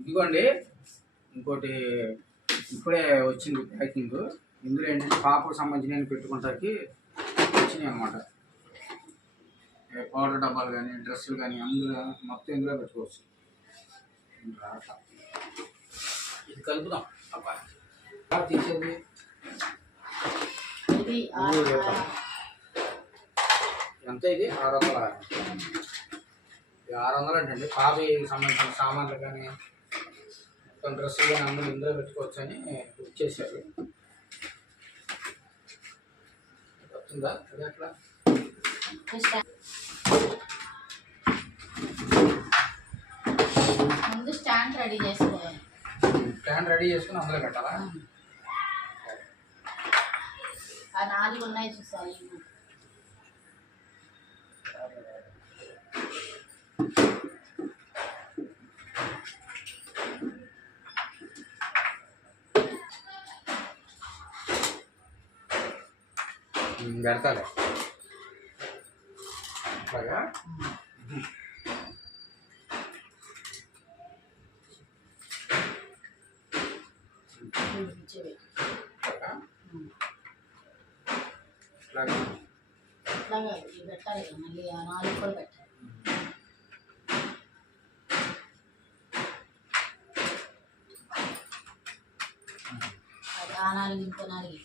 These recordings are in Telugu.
ఇదిగోండి ఇంకోటి ఇప్పుడే వచ్చింది ప్యాకింగ్. ఇందులో ఏంటంటే పాపకు సంబంధించిన పెట్టుకుంటాకి వచ్చినాయి అనమాట పౌడర్ డబ్బాలు కానీ డ్రెస్సులు కానీ అందులో మొత్తం ఇందులో పెట్టుకోవచ్చు. ఇది కలుపుదాం. అబ్బా. తీసేది. ఎంత ఇది? ఆరు వందల. ఆరు వందలు అంటే పాపకి సంబంధించిన సామాన్లు కానీ కానీ అందరూ ఇందులో పెట్టుకోవచ్చు అని బుక్ చేశారు. వస్తుందా అది స్టా- ముందు స్టాండ్ రెడీ చేసుకోవాలి స్టాండ్ రెడీ చేసుకుని అందులో పెట్టాలా? ఆ నాలుగు ఉన్నాయి చూసారు పెడతాలే. బాగా? అట్లాగా పెట్టాలి కదా మళ్ళీ ఆ నాలుగు కూడా పెట్టాలి అది ఆ నాలుగు ఇంకో నాలుగు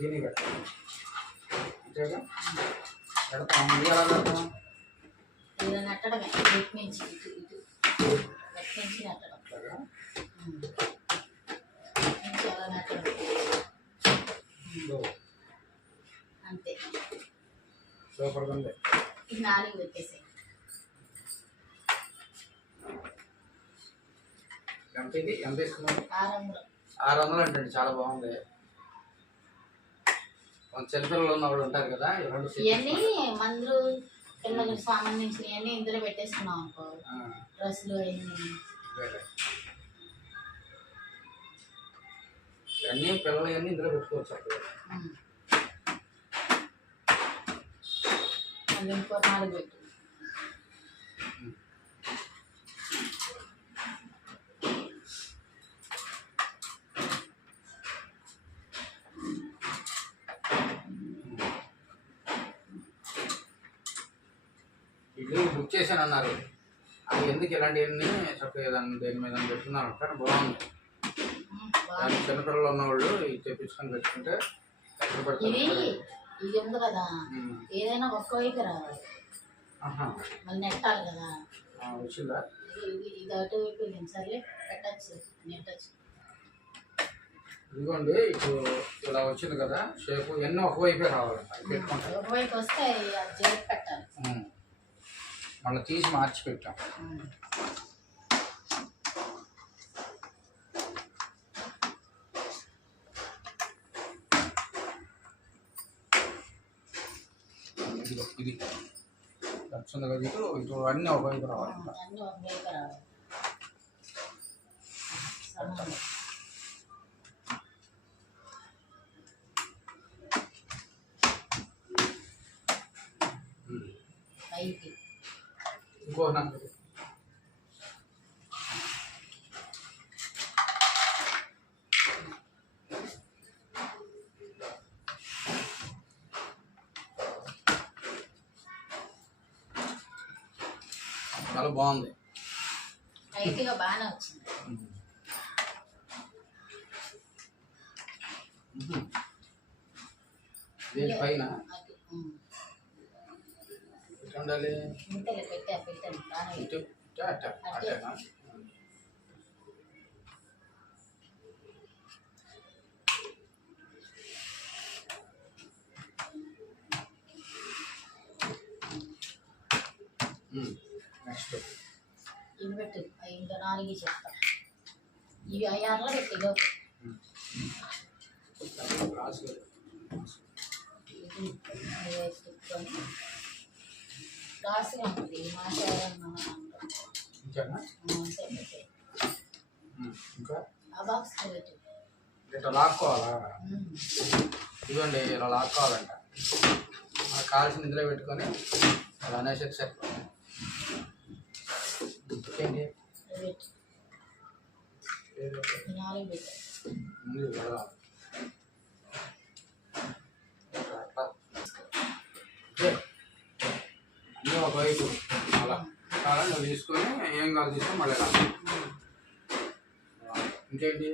దీన్ని అంతేగా పెడతాం ఇది ఎలా నెట్టడమే నుంచి నెట్టడం అలా నెట్టడం అంతే. సూపర్గా ఉంది. ఇది నాలుగు పెట్టేసాయి. ఎంత ఇది? ఎంత ఇస్తున్నాం ఆరు వందలు. ఆరు వందలు అంటే చాలా బాగుంది. చిన్నపిల్లలు ఉన్న వాళ్ళు ఉంటారు కదా ఇవన్నీ మందులు పిల్లలకు సంబంధించినవన్నీ ఇందులో పెట్టేసుకున్నాం అనుకో డ్రెస్సులు అవన్నీ. ఇవన్నీ పిల్లలు అన్నీ ఇందులో పెట్టుకోవచ్చు అప్పుడు. నాలుగు పెట్టు. బుక్ చేశాను అన్నారు అది ఎందుకు ఇలాంటివన్నీ చక్కగా దాన్ని దేని మీద పెట్టుకున్నారు కానీ బాగుంది ఉమ్, బాగుంది. దాని చిన్నపిల్లలు ఉన్నవాళ్ళు ఇది తెప్పించుకొని పెట్టుకుంటే ఎక్కడ ఇది ఉంది కదా. ఏదైనా ఒక్క వైపు రావాలి. మళ్ళీ నెట్టాలి కదా. వచ్చిందా? ఇది పెట్టచ్చు. నెట్టచ్చు ఇదిగోండి ఇప్పుడు ఇలా వచ్చింది కదా. షేపు ఎన్నో ఒకవైపే రావాలంట. అవి పెట్టుకుంటాం. ఒక వైపు వస్తే పెట్టాలి. మళ్ళీ తీసి మార్చి పెట్టాం. ఇదిగో ఇది. వచ్చింది కదా ఇటు ఇటు అన్నీ ఒక వైపు రావాలి. నాకు చాలా బాగుంది. పైకిగా బాగానే వచ్చింది. దీని పైన. ఉండాలి నెక్స్ట్ ఇవి పెట్టు ఇంకా నాలుగు చెప్తా ఇవి ఐఆర్లో పెట్టి రాసు ఉమ్, ఇంకా? ఆ బాక్స్ పెట్టు ఇట్లా లాక్కోవాలా. ఇదిగోండి ఇలా లాక్కోవాలంట. మనకు కావాల్సిన ఇందులో పెట్టుకొని పెట్టు. ముందు పెడదాం అట్లా. ఓకే. అన్నీ ఒకవైపు అలా నువ్వు తీసుకొని ఏం కావాలి తీసుకొని మళ్ళీ. ఇంకేంటి.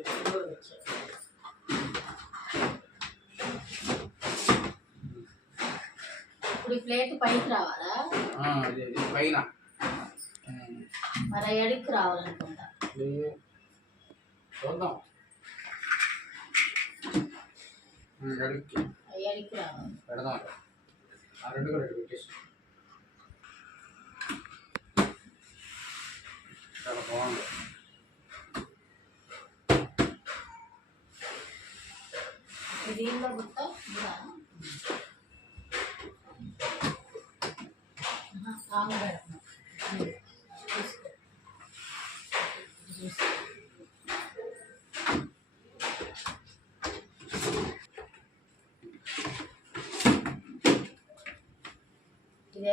ఇప్పుడు ఈ ప్లేట్ పైకి రావాలా? పైన. మరి ఎడికి రావాలనుకుంటా. చూద్దాం. అడుక్కి ఎడికి. రావాలి. పెడదాం. ఆ రెండు కూడా పెట్టేసి చాలా బాగుంది. దీనిలో గుర్త ఇదా?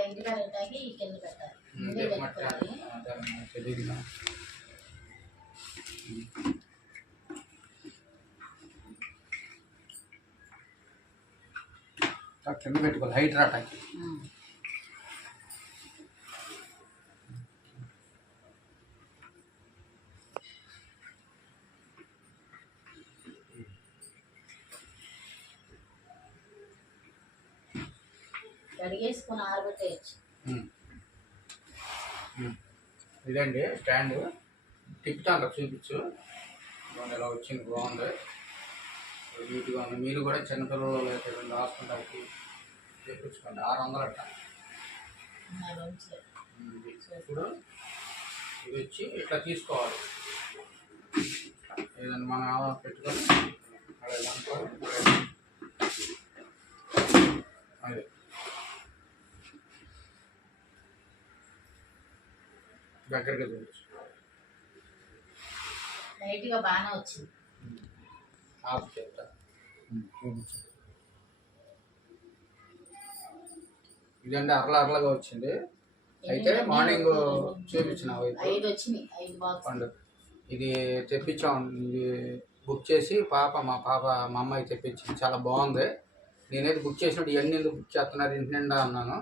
ఇది పెట్టాకి ఈ కింద పెట్టాలి. ముందే పెట్టుకోవాలి తెలియదు కింద పెట్టుకోవాలి హైట్ రాటాకి ఉమ్. కడిగేసుకొని ఆరబెట్టేయచ్చు ఉమ్. ఉమ్. ఇదండి స్టాండ్. తిప్పుతాను చూపించు. బాగుంది ఇలా వచ్చింది బాగుంది. నీట్గా ఉంది. మీరు కూడా చిన్నపిల్లలు అయితే రెండు హాస్పిటల్కి తెప్పించుకోండి ఆరు వందలు. అట్ట. ఇప్పుడు ఇది వచ్చి ఇట్లా తీసుకోవాలి. ఏదైనా మనం ఆవాలు పెట్టుకొని. అదే. దగ్గరగా చూపించు లైట్గా బాగానే వచ్చింది. ఆఫ్ చేస్తా చూపించు ఇదంటే అరల అరలగా వచ్చింది. అయితే మార్నింగ్ చూపించిన పండు. ఇది తెప్పించాం ఇది బుక్ చేసి పాప మా పాప మా అమ్మాయి తెప్పించింది. చాలా బాగుంది. నేనైతే బుక్ చేసినట్టు ఇవన్నీ ఎందుకు బుక్ చేస్తున్నారు ఇంటి నిండా అన్నాను.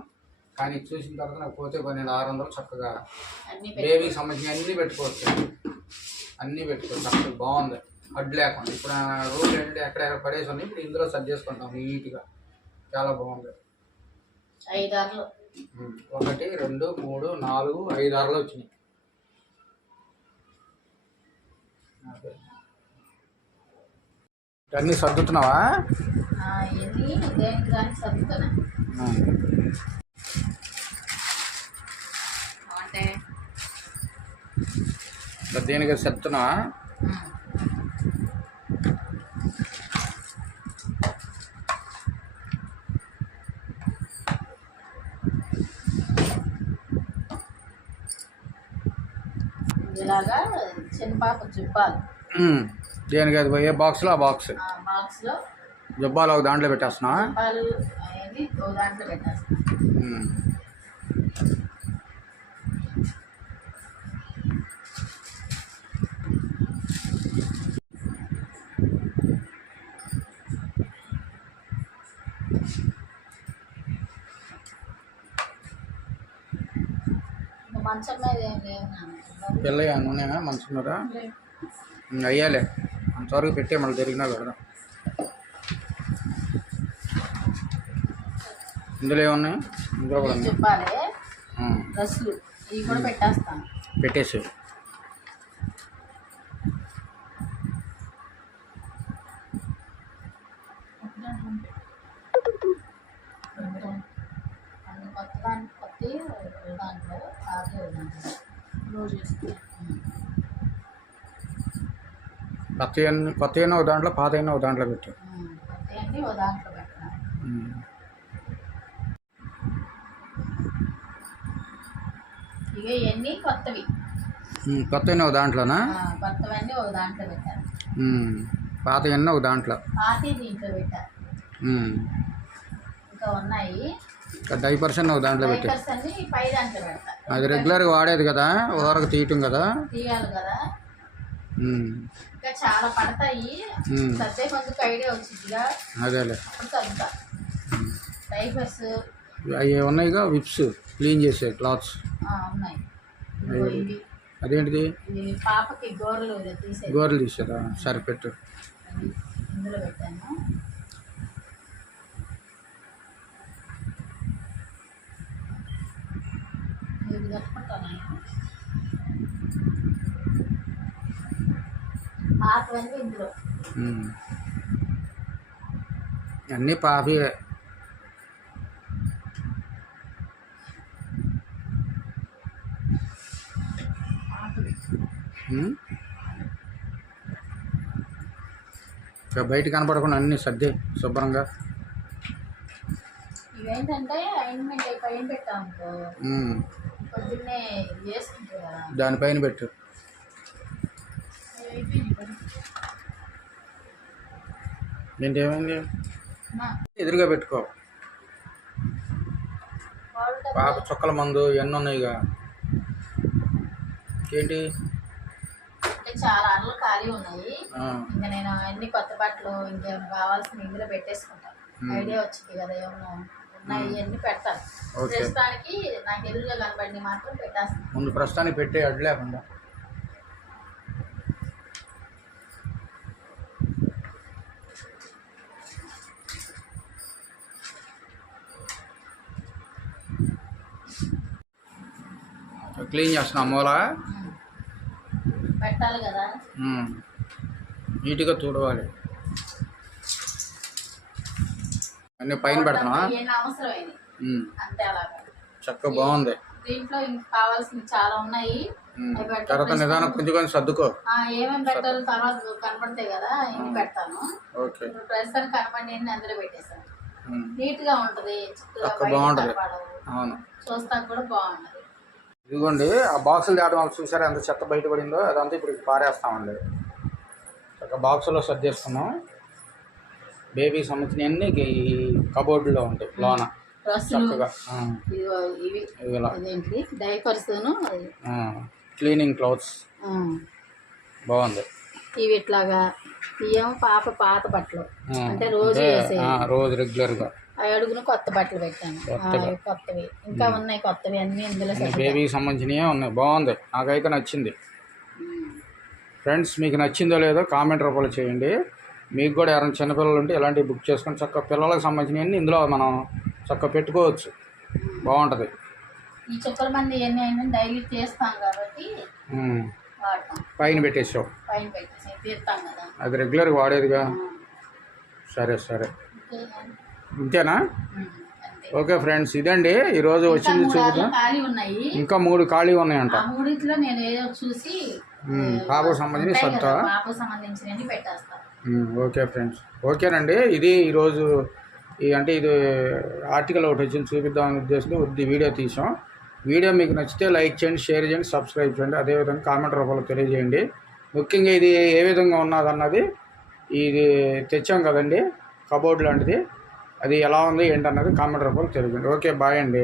కానీ చూసిన తర్వాత నాకు పోతే పన్నెండు ఆరు వందలు చక్కగా అన్ని బేబీకి సంబంధించిన అన్నీ పెట్టుకోవచ్చు. అన్నీ పెట్టుకోవచ్చు చక్కగా బాగుంది. అడ్డు లేకుండా. ఇప్పుడు రూల్ ఏంటంటే ఎక్కడ పడేసి ఉన్నాయి ఇప్పుడు ఇందులో సర్జ్ చేసుకుంటాం నీట్గా. చాలా బాగుంది. ఒకటి రెండు మూడు నాలుగు ఐదు ఆరులు వచ్చినాయి. అదే. ఇవన్నీ సర్దుతున్నావా సర్దుతున్నా అంటే మరి దేనికి సర్దుతున్నావా ఇలాగా చిన్న పాప జుబ్బాలు. ఉమ్. దేనికి అది ఏ బాక్స్లో ఆ బాక్స్ బాక్స్లో జబ్బాలు ఒక దాంట్లో జుబ్బాలు దాంట్లో పెట్టేస్తాను మంచం మీద ఏం లేవు ఉన్నాయా మంచి మీద అయ్యాలే. అంతవరకు పెట్టే మళ్ళీ జరిగినా పెడదాం ఇందులో ఏమున్నాయి? ఇందులో కూడా. డ్రెస్సులు. ఇవి కూడా పెట్టేస్తాను పెట్టేసి. కొత్త కొత్త దాంట్లో. కొత్త కొత్త అయినా ఒక దాంట్లో పాత అయినా ఒక దాంట్లో పెట్టు. ఇవన్నీ కొత్తవి. ఒక దాంట్లోనా? కొత్తవన్నీ ఒక దాంట్లో. పాత అయినా ఒక దాంట్లో. పాతి దీంట్లో పెట్టాను ఉమ్. ఇంకా ఉన్నాయి. డైపర్స్ దాంట్లో పెట్టి. అన్ని దాంట్లో పెడతా. అది రెగ్యులర్గా వాడేది కదా ఊరకు తీయటం కదా? తీయాలి కదా. ఉమ్, ఇంకా చాలా పడతాయి. ఉమ్, సర్దే కొంచెం ఐడియా వచ్చిందిగా అదేలే. అప్పుడు చదువుతా డైపర్స్. అవి ఉన్నాయిగా విప్స్ క్లీన్ చేసే క్లాత్స్. ఉన్నాయి. అదేంటిది? పాపకి గోరలు తీసేది. గోర్లు తీసారా సరే పెట్టు అది ఇందులో పెట్టాను ఇది కట్టుకుంటాను పాతవన్నీ ఇందులో ఉమ్. అన్నీ పాపివే. ఇక బయట కనపడకుండా అన్నీ సర్దే శుభ్రంగా. ఇవేంటంటే అయింట్మెంట్ పైన దానిపైన పెట్టు. అయిపోయింది పని. ఏంటి ఏమైంది అమ్మా, ఎదురుగా పెట్టుకో. పాప చుక్కల మందు ఎన్ని ఉన్నాయిగా. ఏంటి? చాలా అరలు ఖాళీ ఉన్నాయి. ఇంకా నేను అన్ని కొత్త బట్టలు ఇంకేమైనా కావాల్సిన ఇందులో పెట్టేసుకుంటాను. ఐడియా వచ్చింది కదా ఏమన్నా అన్ని పెడతాను. ఓకే. ప్రస్తుతానికి నాకు ఎదురుగా కనబడి మాత్రం పెట్టేస్తాను. ముందు ప్రస్తుతానికి పెట్టే అడ్డు లేకుండా. క్లీన్ చేస్తున్నా మూల. పెట్టాలి కదా. నీట్గా తుడవాలి. అన్నీ పైన అలాగా. చక్కగా బాగుంది. దీంట్లో ఇంకా కావాల్సినవి చాలా ఉన్నాయి. తర్వాత నిదానం కొంచెం కొంచెం సర్దుకో. ఏమేమి పెట్టాలో తర్వాత కనపడతాయి కదా ఇన్ని పెడతాను. ప్రస్తుతానికి కనపడి అందులో పెట్టేస్తాను ఉమ్. నీట్గా ఉంటది బాగుంటది. అవును. చూస్తానికి కూడా బాగుంటది ఇదిగోండి ఆ బాక్సులు తేవడం వల్ల చూసారా? ఎంత చెత్త బయటపడిందో అదంతా ఇప్పుడు పారేస్తామండి. ఒక బాక్సులో సర్దేసుకున్నాం బేబీకి సంబంధించిన అన్ని ఈ కబోర్డులో ఉంటాయి లోన. చక్కగా డైపర్స్ క్లీనింగ్ క్లాత్స్. బాగుంది. ఇవి ఇట్లాగా ఇవేమో పాప పాత బట్టలు. అంటే రోజు రోజు రెగ్యులర్గా. ఆ అడుగున కొత్త బట్టలు పెట్టాను. కొత్తవి. ఇంకా ఉన్నాయి కొత్తవి అన్ని ఇందులో. బేబీకి సంబంధించినవి ఉన్నాయి. బాగుంది. నాకైతే నచ్చింది. ఫ్రెండ్స్ మీకు నచ్చిందో లేదో కామెంట్ రూపంలో చేయండి. మీకు కూడా ఎవరైనా చిన్నపిల్లలు ఉంటే ఇలాంటివి బుక్ చేసుకొని చక్కగా పిల్లలకు సంబంధించినవన్నీ ఇందులో మనం చక్కగా పెట్టుకోవచ్చు. బాగుంటుంది. ఈ మంది ఎన్ని డైలీ చేస్తాం కాబట్టి పైన పెట్టేసావు. పైన పెట్టేసి తీస్తాం కదా. అది రెగ్యులర్గా వాడేదిగా? సరే సరే. ఇంతేనా? ఓకే ఫ్రెండ్స్ ఇదండి. ఈరోజు వచ్చింది చూద్దాం. ఇంకా మూడు ఖాళీ ఉన్నాయంట. మూడిట్లో నేను ఏదో చూసి పాపకు సంబంధించి ఉంటాయి కదా, సత్తా పాపకు సంబంధించినవి పెట్టేస్తాను ఓకే ఫ్రెండ్స్. ఓకేనండి. ఇది ఈరోజు ఈ అంటే ఇది ఆర్టికల్ ఒకటి వచ్చింది. చూపిద్దామనే ఉద్దేశంతో ఇది వీడియో తీసాం. వీడియో మీకు నచ్చితే లైక్ చేయండి షేర్ చేయండి సబ్స్క్రైబ్ చేయండి. అదేవిధంగా కామెంట్ రూపంలో తెలియజేయండి. ముఖ్యంగా ఇది ఏ విధంగా ఉన్నదన్నది ఇది తెచ్చాం కదండి. కబోర్డ్ లాంటిది. అది ఎలా ఉంది ఏంటన్నది కామెంట్ రూపంలో తెలియజేయండి. ఓకే బాయ్ అండి.